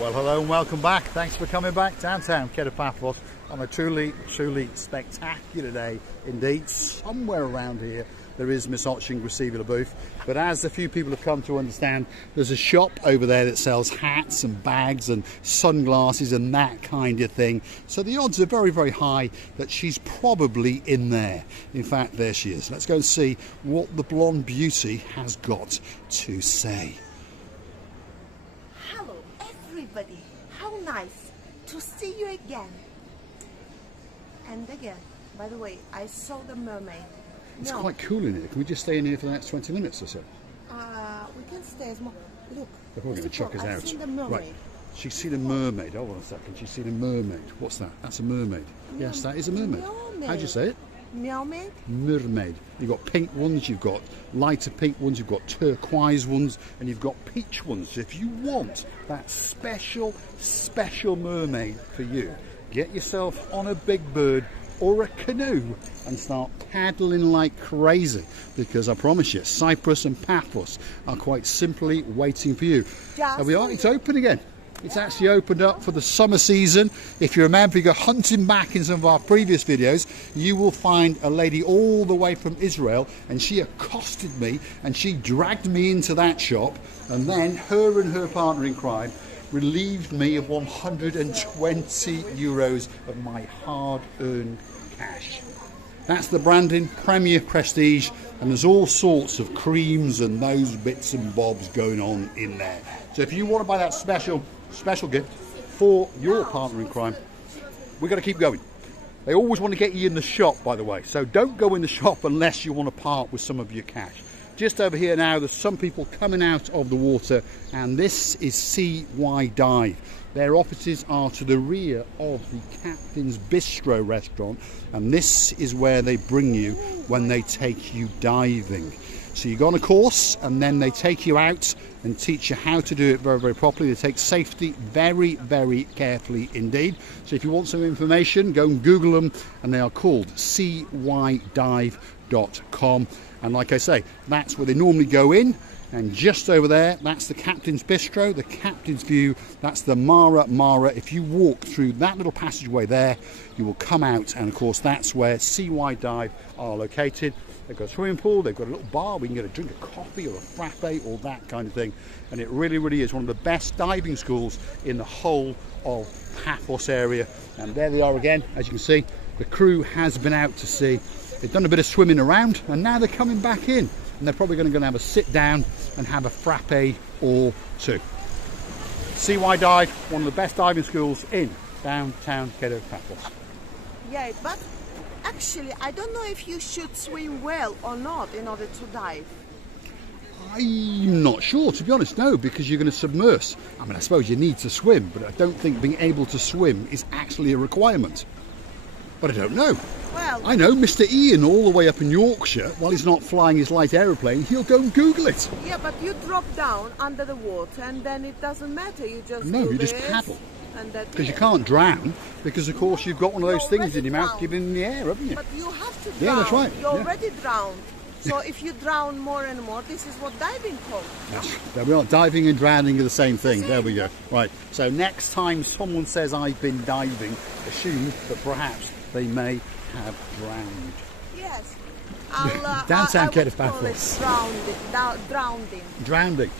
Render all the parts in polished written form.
Well, hello and welcome back. Thanks for coming back downtown Kato Paphos on a truly spectacular day indeed. Somewhere around here there is Miss Otching receiving a booth, but as a few people have come to understand, there's a shop over there that sells hats and bags and sunglasses and that kind of thing. So the odds are very high that she's probably in there. In fact, there she is. Let's go and see what the blonde beauty has got to say. Everybody, how nice to see you again and again. By the way, I saw the mermaid. It's quite cool in here. Can we just stay in here for the next 20 minutes or so? We can stay as more. Look, they're probably going to chuck us out. Seen the mermaid. Right, she's seen a mermaid. Hold on a second. She's seen a mermaid. What's that? That's a mermaid. Yes, that is a mermaid. How do you say it? Mermaid. Mermaid. You've got pink ones, you've got lighter pink ones, you've got turquoise ones, and you've got peach ones. So if you want that special mermaid for you, get yourself on a big bird or a canoe and start paddling like crazy, because I promise you, Cyprus and Paphos are quite simply waiting for you. So we are. It's open again. It's actually opened up for the summer season. If you remember, if you go hunting back in some of our previous videos, you will find a lady all the way from Israel, and she accosted me and she dragged me into that shop, and then her and her partner in crime relieved me of 120 euros of my hard-earned cash. That's the branding, Premier Prestige, and there's all sorts of creams and those bits and bobs going on in there. So if you want to buy that special gift for your partner in crime, we've got to keep going. They always want to get you in the shop, by the way, so don't go in the shop unless you want to part with some of your cash. Just over here now, there's some people coming out of the water, and this is CY Dive. Their offices are to the rear of the Captain's Bistro restaurant, and this is where they bring you when they take you diving. So you go on a course, and then they take you out and teach you how to do it very properly. They take safety very carefully indeed. So if you want some information, go and Google them, and they are called cydive.com. And like I say, that's where they normally go in. And just over there, that's the Captain's Bistro, the Captain's View, that's the Mara. If you walk through that little passageway there, you will come out, and of course that's where CY Dive are located. They've got a swimming pool, they've got a little bar, we can get a drink of coffee or a frappe or that kind of thing. And it really is one of the best diving schools in the whole of Paphos area. And there they are again, as you can see, the crew has been out to sea. They've done a bit of swimming around, and now they're coming back in. And they're probably going to have a sit down and have a frappe or two. CY Dive, one of the best diving schools in downtown Kato Paphos. Yeah, but actually, I don't know if you should swim well or not in order to dive. I'm not sure, to be honest, no, because you're going to submerge. I mean, I suppose you need to swim, but I don't think being able to swim is actually a requirement. But I don't know. Well, I know Mr. Ian all the way up in Yorkshire, while he's not flying his light aeroplane, he'll go and Google it. Yeah, but you drop down under the water and then it doesn't matter. You just just paddle. Because you can't drown, because of course you've got one of those things in your mouth giving in the air, haven't you? But you have to drown. Yeah, that's right. You're already drowned. So if you drown more and more, this is what diving called. There we are. Diving and drowning are the same thing. There we go. Right. So next time someone says I've been diving, assume that perhaps they may have drowned. Yes. Downtown Kato Paphos. Drowning.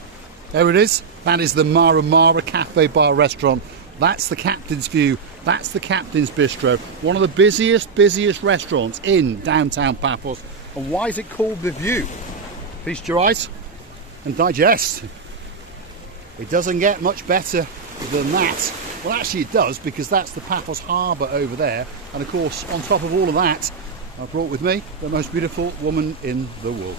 There it is. That is the Mara Cafe Bar Restaurant. That's the Captain's View. That's the Captain's Bistro. One of the busiest restaurants in downtown Paphos. And why is it called The View? Feast your eyes and digest. It doesn't get much better than that. Well, actually it does, because that's the Paphos Harbour over there. And of course, on top of all of that, I brought with me the most beautiful woman in the world.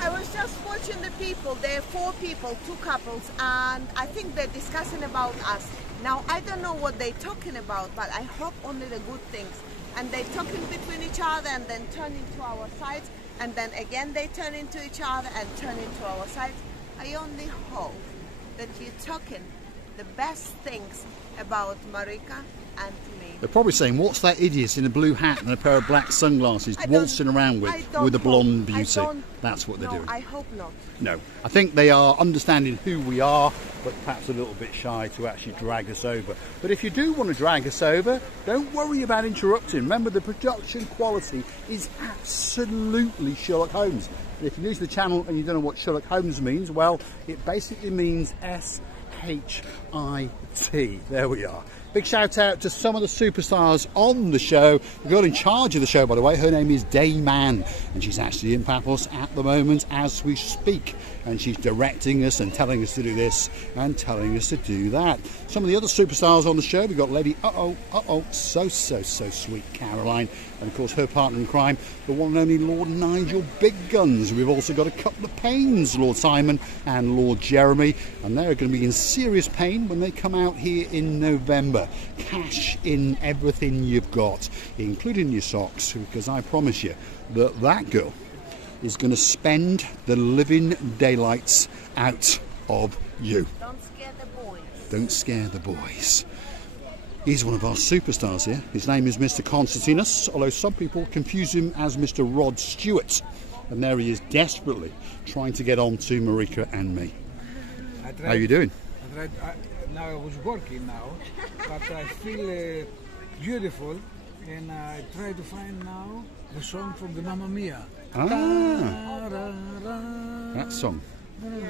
I was just watching the people. There are 4 people, 2 couples, and I think they're discussing about us. Now, I don't know what they're talking about, but I hope only the good things. And they're talking between each other and then turn into our sides, and then again they turn into each other and turn into our sides. I only hope that you're talking the best things about Marika and me. They're probably saying, what's that idiot in a blue hat and a pair of black sunglasses waltzing around with a blonde beauty? That's what they're doing. I hope not. No, I think they are understanding who we are, but perhaps a little bit shy to actually drag us over. But if you do want to drag us over, don't worry about interrupting. Remember, the production quality is absolutely Sherlock Holmes. And if you're new to the channel and you don't know what Sherlock Holmes means, well, it basically means S-H-I-T. There we are. Big shout out to some of the superstars on the show. The girl in charge of the show, by the way, her name is Dame Ann, and she's actually in Paphos at the moment as we speak. And she's directing us and telling us to do this and telling us to do that. Some of the other superstars on the show, we've got Lady so sweet Caroline, and of course her partner in crime, the one and only Lord Nigel Big Guns. We've also got a couple of Pains, Lord Simon and Lord Jeremy, and they're going to be in serious pain when they come out here in November. Cash in everything you've got, including your socks, because I promise you that that girl is going to spend the living daylights out of you. Don't scare the boys. Don't scare the boys. He's one of our superstars here. His name is Mr. Constantinos, although some people confuse him as Mr. Rod Stewart. And there he is, desperately trying to get on to Marika and me. How are you doing? Now I was working now, but I feel beautiful, and I try to find now the song from the Mamma Mia. Ah, that song.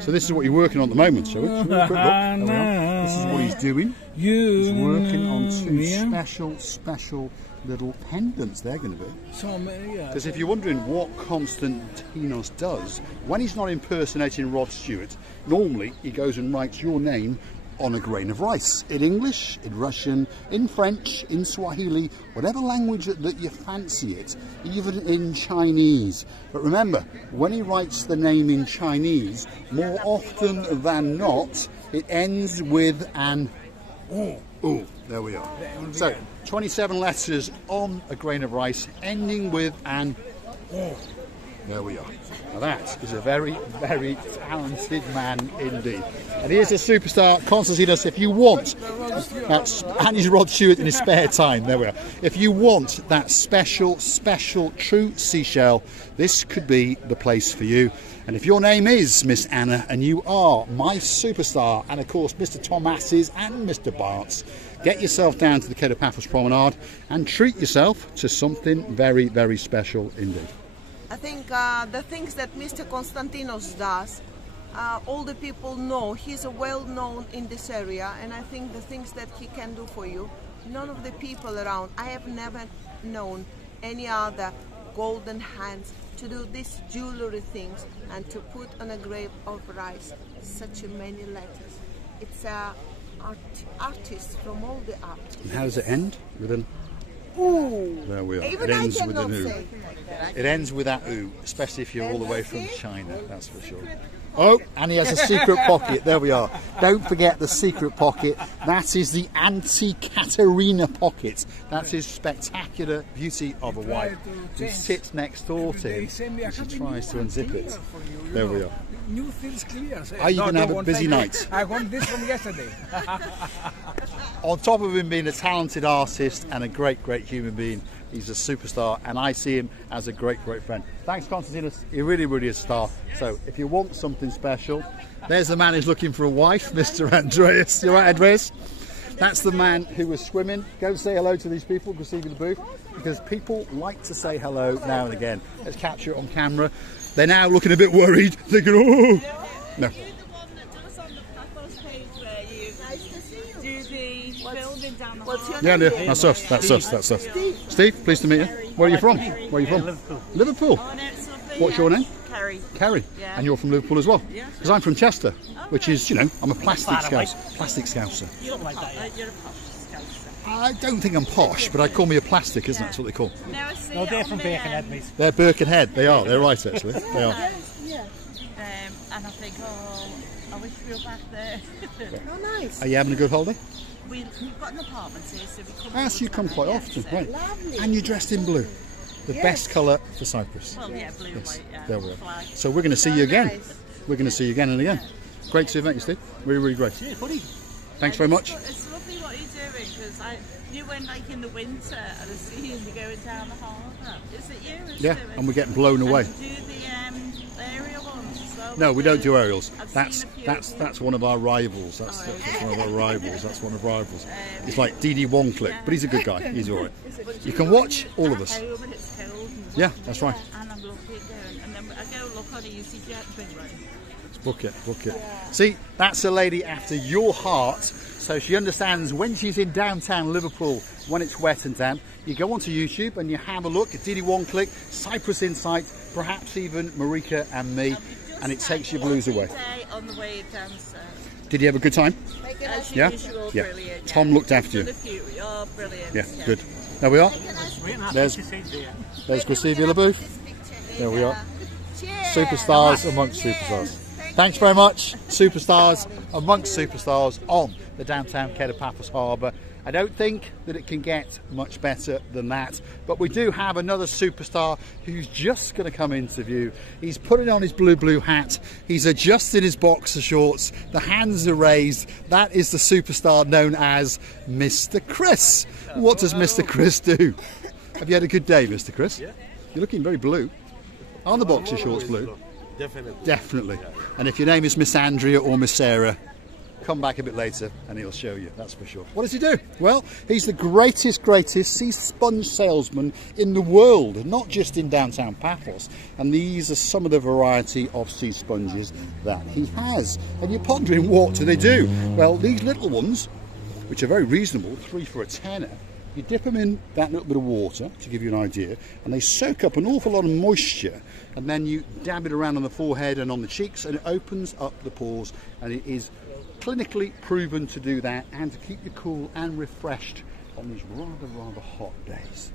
So this is what you're working on at the moment, shall we? Quick look. This is what he's doing. He's working on two special little pendants they're going to be. Because if you're wondering what Constantinos does, when he's not impersonating Rod Stewart, normally he goes and writes your name on a grain of rice, in English, in Russian, in French, in Swahili, whatever language that you fancy it, even in Chinese. But remember, when he writes the name in Chinese, more often than not, it ends with an oh, there we are. So, 27 letters on a grain of rice, ending with an oh. There we are. Now that is a very, very talented man indeed. And here's a superstar, Constantinos, if you want, and he's Rod Stewart in his spare time, there we are. If you want that special, true seashell, this could be the place for you. And if your name is Miss Anna and you are my superstar, and of course Mr. Thomas's and Mr. Bart's, get yourself down to the Kato Paphos Promenade and treat yourself to something very, very special indeed. I think the things that Mr. Constantinos does, all the people know. He's well known in this area, and I think the things that he can do for you, none of the people around, I have never known any other golden hands to do these jewelry things and to put on a grain of rice such many letters. It's artists from all the art. And how does it end? With an ooh. There we are. Even it ends I with cannot an ooh. say. It ends with that ooh, especially if you're all the way from China, that's for sure. Oh, and he has a secret pocket. There we are. Don't forget the secret pocket. That is the Anti-Katerina pocket. That's his spectacular beauty of a wife who sits next door to him and she tries to unzip it. There we are. New things clear. Are you going to have a busy night? I want this from yesterday. On top of him being a talented artist and a great human being, he's a superstar, and I see him as a great friend. Thanks, Constantinos. He really is a star. So if you want something special, there's the man who's looking for a wife, Mr. Andreas. You right, Andreas? That's the man who was swimming. Go say hello to these people receiving the booth, because people like to say hello now and again. Let's capture it on camera. They're now looking a bit worried, thinking, oh, no. What's your Yeah, name? that's us. Steve, pleased to meet you. Where are you from? Where are you from? Liverpool. Oh, no, it's lovely. What's your name? Carrie. Carrie. Yeah. And you're from Liverpool as well? Yeah. Because I'm from Chester, which is, you know, I'm a plastic far away. scouser. Plastic scouser. You're a posh scouser. I don't think I'm posh, but I'd call me a plastic, isn't that what they call? No, I see No, it they're on from the, Birkenhead, mate. They're Birkenhead. They are. They're right, actually. They are. and I think, oh, I wish we were back there. Oh, nice. Are you having a good holiday? We've got an apartment here, so we come. Ah, so you come quite often, right? And you're dressed in blue. The best colour for Cyprus. Well, yeah, blue and white, yeah. There we are. Flag. So we're going to see you again. Nice. We're going to see you again and again. Great to have met you, Steve. Really great. Cheers, buddy. Thanks very much. It's lovely. exactly what you're doing, because you went like in the winter at the sea and you're going down the harbour. Is it you? Who's Yeah, doing and we're it? getting blown away. And you do the aerial ones as well? No, we don't do aerials. I've That's seen a few of them. that's one of our rivals. That's one of our rivals. That's one of our rivals. It's like DD One Click, but he's a good guy. He's all right. But You can watch all of us. At home and it's cold and Yeah, watching that's it, right. And I'm looking going, and then I go look on EasyJet thing, right? Book it, book it. See, that's a lady after your heart. So she understands when she's in downtown Liverpool, when it's wet and damp, you go onto YouTube and you have a look at DD One Click, Cyprus Insight, perhaps even Marika and me, and it takes your blues away. On the way downstairs. Did you have a good time? As Yeah? usual, Yeah. brilliant. Tom looked after you. Done a few. Oh, brilliant. Yeah, good. There we are. There's Grisivia LaBouffe. There we are. Superstars amongst superstars. Thanks very much. Superstars amongst superstars on the downtown Kato Paphos Harbour. I don't think that it can get much better than that, but we do have another superstar who's just going to come into view. He's putting on his blue hat, he's adjusted his boxer shorts, the hands are raised. That is the superstar known as Mr. Chris. What does Mr. Chris do? Have you had a good day, Mr. Chris? Yeah. You're looking very blue. Are the boxer shorts blue? Definitely. Definitely. And if your name is Miss Andrea or Miss Sarah, come back a bit later and he'll show you, that's for sure. What does he do? Well, he's the greatest sea sponge salesman in the world, not just in downtown Paphos. And these are some of the variety of sea sponges that he has. And you're pondering, what do they do? Well, these little ones, which are very reasonable, 3 for a tenner, you dip them in that little bit of water to give you an idea, and they soak up an awful lot of moisture, and then you dab it around on the forehead and on the cheeks, and it opens up the pores, and it is clinically proven to do that and to keep you cool and refreshed on these rather hot days.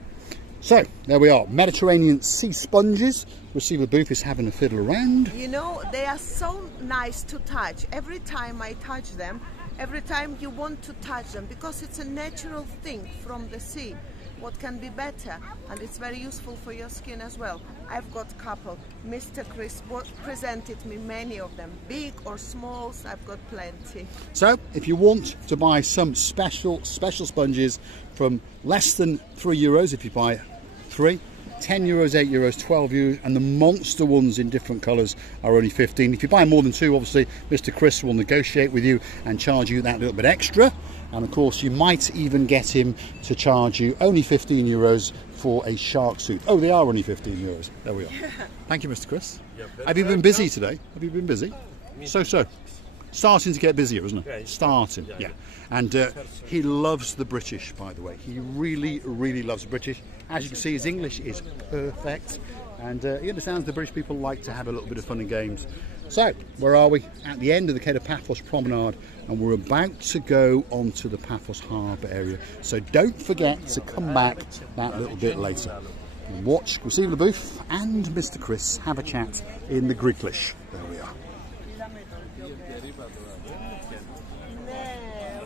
So there we are, Mediterranean sea sponges. Grisivia LaBouffe is having a fiddle around. You know, they are so nice to touch. Every time I touch them, every time you want to touch them, because it's a natural thing from the sea. What can be better? And it's very useful for your skin as well. I've got a couple. Mr. Chris presented me many of them, big or smalls. I've got plenty. So if you want to buy some special sponges from less than €3, if you buy 3, 10 euros, 8 euros, 12 euros, and the monster ones in different colours are only 15. If you buy more than 2, obviously Mr. Chris will negotiate with you and charge you that little bit extra. And of course you might even get him to charge you only 15 euros for a shark suit. Oh, they are only 15 euros. There we are. Thank you, Mr. Chris. Have you been busy today? Have you been busy? So. Starting to get busier, isn't it? Starting, yeah. And he loves the British, by the way. He really loves the British. As you can see, his English is perfect. And he understands the British people like to have a little bit of fun and games. So, where are we? At the end of the Kato Paphos Promenade, and we're about to go onto the Paphos Harbour area. So don't forget to come back that little bit later. And watch Grisivia LaBouffe and Mr. Chris have a chat in the Greeklish. There we are.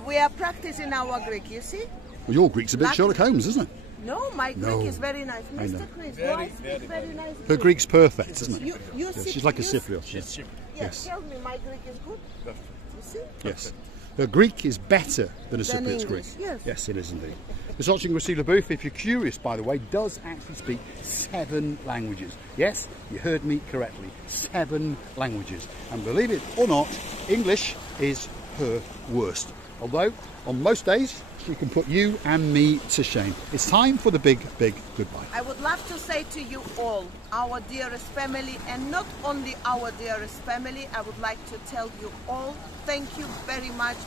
We are practicing our Greek, you see? Well, your Greek's a bit Sherlock Holmes, isn't it? No, my Greek is very nice. I know. Mr. Chris, do I speak very nice Her Greek? Greek's perfect, isn't it? You Yes, see, she's like a you Cypriot. Yes, tell me my Greek is good. You see? Yes. Her Greek is better than a Than Cypriot's Greek. English, yes. It is indeed. Ms. Grisivia LaBouffe, if you're curious, by the way, does actually speak 7 languages. Yes, you heard me correctly. 7 languages. And believe it or not, English is her worst. Although, on most days, she can put you and me to shame. It's time for the big goodbye. I would love to say to you all, our dearest family, and not only our dearest family, I would like to tell you all, thank you very much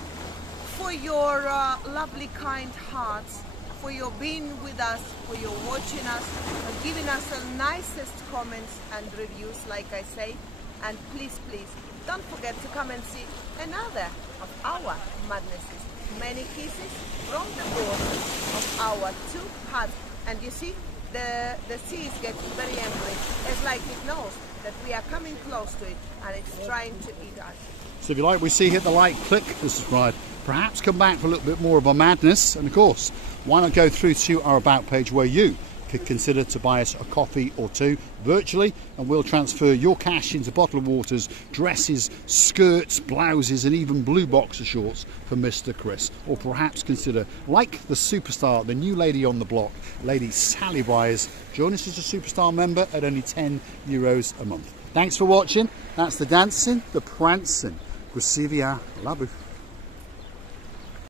for your lovely, kind hearts, for your being with us, for your watching us, for giving us the nicest comments and reviews, like I say. And please, don't forget to come and see another of our madnesses. Many kisses from the borders of our 2 huts. And you see, the sea is getting very angry. It's like it knows that we are coming close to it and it's trying to eat us. So if you like what we see, hit the like, click the subscribe. Perhaps come back for a little bit more of our madness. And of course, why not go through to our About page where you consider to buy us a coffee or two virtually, and we'll transfer your cash into bottled waters, dresses, skirts, blouses and even blue boxer shorts for Mr. Chris. Or perhaps consider, like the superstar, the new lady on the block, Lady Sally Byers, join us as a superstar member at only €10 a month. Thanks for watching. That's the dancing, the prancing. Gusivia Labu.